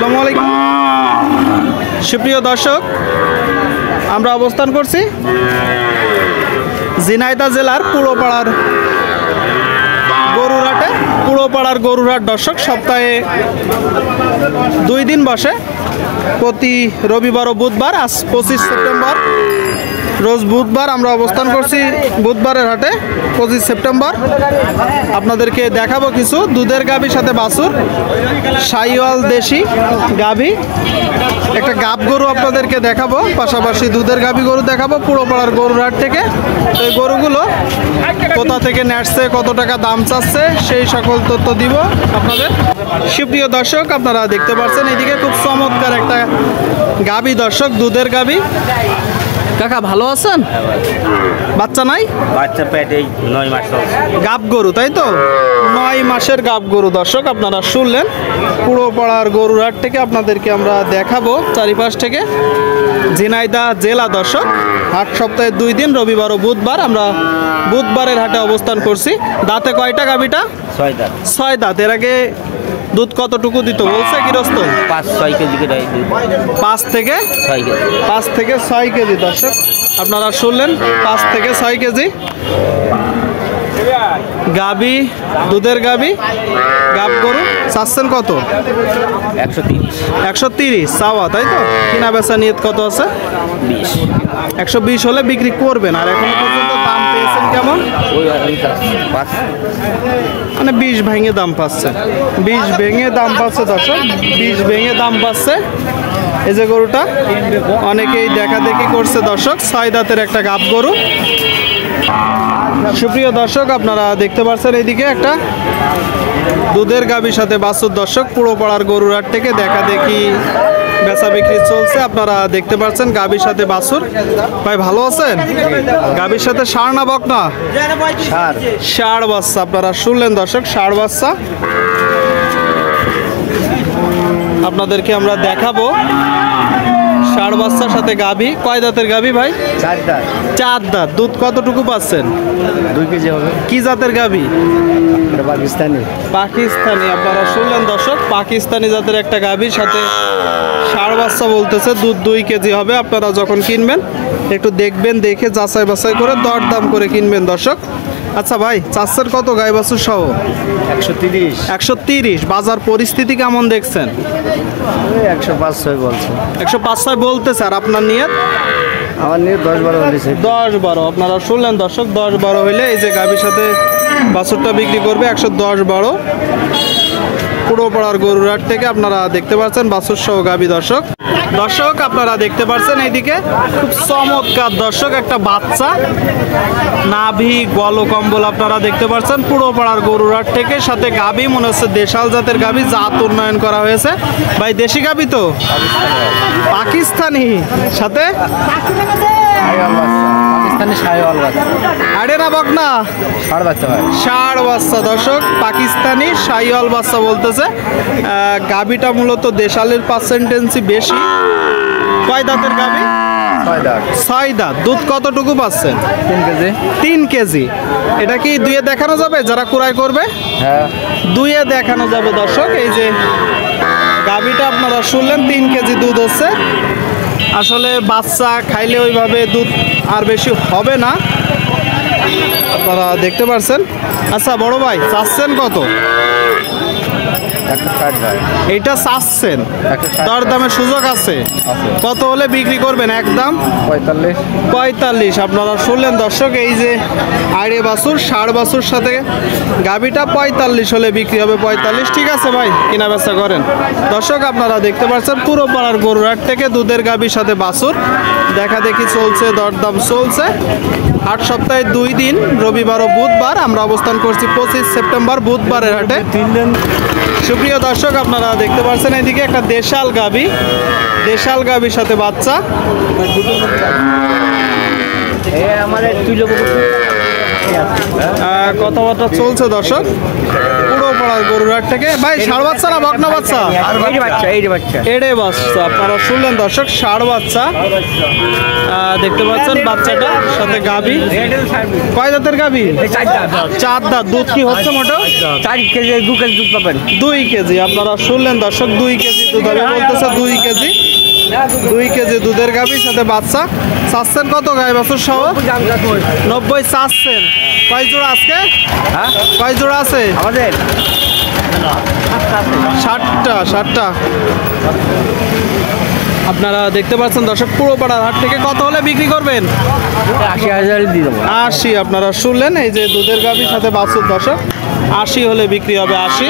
আসসালামু আলাইকুম সুপ্রিয় দর্শক, আমরা অবস্থান করছি ঝিনাইদহ জেলার পুরোপাড়ার গরুরহাট। দর্শক, সপ্তাহে 2 দিন বসে, প্রতি রবিবার ও বুধবার। আজ 25 সেপ্টেম্বর, রোজ বুধবার। আমরা অবস্থান করছি বুধবারের হাটে 25 সেপ্টেম্বর। আপনাদেরকে দেখাবো কিছু দুধের গাভীর সাথে বাছুর, শাহিওয়াল দেশি গাভী, একটা গাব গরু আপনাদেরকে দেখাবো, পাশাপাশি দুধের গাভী গরু দেখাবো পুরোপাড়ার গরুরহাট থেকে। তো এই গরুগুলো কোথা থেকে নেটছে, কত টাকা দাম চাচ্ছে, সেই সকল তথ্য দিব আপনাদের। সুপ্রিয় দর্শক, আপনারা দেখতে পাচ্ছেন এইদিকে খুব চমৎকার একটা গাভী। দর্শক, দুধের গাভী। কাকা ভালো আছেন? বাচ্চা নাই? বাচ্চা পেটে 9 মাস গাব গরু, তাই তো? 9 মাসের গাব গরু। দর্শক, আপনারা শুনলেন, পুরোপাড়ার গরুরহাট থেকে আপনাদেরকে আমরা দেখাবো চারিপাশ থেকে ঝিনাইদহ জেলা। দর্শক, হাট সপ্তাহে 2 দিন, রবিবার ও বুধবার। আমরা বুধবারের হাটে অবস্থান করছি। দাঁতে কয়টা গাভীটা? 6 দাঁত। 6 দাঁত। এর আগে দুধ কতটুকু দিত বলছে গৃহস্থ? 5-6 কেজি করে দুধ। 5 থেকে 6 কেজি। দর্শক, আপনারা শুনলেন, 5 থেকে 6 কেজি গাবি, দুধের গাবি, গাব গরু। চাচ্ছেন কত? 130 চাওয়া, তাই তো? কিনা বেচা নিয়ত কত আছে? 120 হলে বিক্রি করবেন। আর এখনো পর্যন্ত দাম পেয়েছেন কেমন? মানে 20 ভেঙে দাম পাচ্ছে, 20 ভেঙে দাম পাচ্ছে। দর্শক, 20 ভেঙে দাম পাচ্ছে। এই যে গরুটা অনেকেই দেখা দেখি করছে। দর্শক, 6 দাঁতের একটা গাব গরু। সুপ্রিয় দর্শক, আপনারা দেখতে পাচ্ছেন এইদিকে একটা দুধের গাভীর সাথে বাছুর। দর্শক, পুরোপাড়ার গরুরহাট থেকে দেখা দেখি বেচা বিক্রি চলছে। আপনারা দেখতে পাচ্ছেন গাভীর সাথে বাছুর। ভাই ভালো আছেন? গাভীর সাথে ষাঁড় না বকনা? ষাঁড় বাচ্চা। আপনারা শুনলেন দর্শক, ষাঁড় বাচ্চা আপনাদেরকে আমরা দেখাবো। ষাঁড় বাচ্চার সাথে গাভী। কয় দাঁতের গাভী ভাই? 4 দাঁত। 4 দাঁত। দুধ কতটুকু পাচ্ছেন? 2 কেজি হবে। কি জাতের গাভী? পাকিস্তানি। আপনারা শুনলেন দর্শক, পাকিস্তানি জাতের একটা গাভীর সাথে ষাঁড় বাচ্চা বলতেছে। দুধ 2 কেজি হবে। আপনারা যখন কিনবেন একটু দেখবেন, দেখে যাচাই বাছাই করে দরদাম করে কিনবেন। দর্শক, আচ্ছা ভাই, চাচ্ছেন কত গাই বাছুর সহ? 130। বাজার পরিস্থিতি কেমন দেখছেন? 105-6 বলছে। 105-6 বলতেছে। আর আপনার নিয়ত? আমার নিয়ে 10-12 হয়েছে। 10-12। আপনারা শুনলেন দর্শক, 10-12 হইলে এই যে গাভীর সাথে বাছুরটা বিক্রি করবে 110-12। পুরোপাড়ার গরুরহাট থেকে আপনারা দেখতে পাচ্ছেন বাছুর সহ গাভী। দর্শক, আপনারা দেখতে পাচ্ছেন এইদিকে খুব চমৎকার দর্শক একটা বাচ্চা, নাভি গলকম্বল আপনারা দেখতে পাচ্ছেন পুরোপাড়ার গরুরহাট থেকে। সাথে গাভী, মনে হচ্ছে দেশাল জাতের গাভী, জাত উন্নয়ন করা হয়েছে। ভাই দেশি গাভী তো? পাকিস্তানি সাথে আড়ে না বকনা? ষাঁড় বাচ্চা। দর্শক, পাকিস্তানি শাহিওয়াল বাচ্চা বলতেছে। গাভীটা মূলত দেশালের পার্সেন্টেন্সি বেশি। কয় দাঁতের গাভী? 6 দাঁত। দুধ কতটুকু পাচ্ছেন? 3 কেজি। এটা কি দুয়ে দেখানো যাবে যারা ক্রয় করবে? হ্যাঁ, দুয়ে দেখানো যাবে। দর্শক, এই যে গাভীটা আপনারা শুনলেন, 3 কেজি দুধ হচ্ছে। আসলে বাচ্চা খাইলে ওইভাবে দুধ আর বেশি হবে না, আপনারা দেখতে পাচ্ছেন। আচ্ছা বড় ভাই, চাচ্ছেন কত? এইটা চাচ্ছেন? দরদামের সুযোগ আছে? কত হলে বিক্রি করবেন? একদম 45। আপনারা শুনলেন দর্শক, এই যে আড়ে বাছুর, ষাঁড় বাছুর সাথে গাভীটা 45 হলে বিক্রি হবে। 45। ঠিক আছে ভাই, কিনা বেচা করেন। দর্শক, আপনারা দেখতে পাচ্ছেন পুরোপাড়ার গরুরহাট থেকে দুধের গাভীর সাথে বাছুর দেখা দেখি চলছে, দরদাম চলছে। হাট সপ্তাহে 2 দিন, রবিবার ও বুধবার। আমরা অবস্থান করছি 25 সেপ্টেম্বর বুধবারের হাটে। সুপ্রিয় দর্শক, আপনারা দেখতে পাচ্ছেন এদিকে একটা দেশাল গাভীর সাথে বাচ্চা। কথাবার্তা চলছে দর্শক। পুরোপাড়ার গরুর হাট থেকে। ভাই ষাঁড় বাচ্চা না বকনা বাচ্চা? এড়ে বাচ্চা। আপনারা শুনলেন দর্শক, ষাঁড় বাচ্চা দেখতে পাচ্ছেন। বাচ্চাটা সাথে গাভী। কয় দাঁতের গাভী? 4 দাঁত। দুধ কি হচ্ছে মোটো? 4 কেজি 2 কেজি দুধ পাবেন। 2 কেজি। আপনারা শুনলেন দর্শক, 2 কেজি দুধ হবে বলতেছে। 2 কেজি দুধের গাভী সাথে বাচ্চা। চাচ্ছেন কত গায়ে বছর সহ? 90 চাচ্ছেন। কয় জোড়া আজকে? কয় জোড়া আছে আমাদের? 60টা। আপনারা দেখতে পাচ্ছেন দর্শক, পুরোপাড়ার হাট থেকে কত হলে বিক্রি করবেন? 80,000 দিয়ে দেবো। 80। আপনারা শুনলেন, এই যে দুধের গাভীর সাথে বাছুর দর্শক, 80 হলে বিক্রি হবে। 80।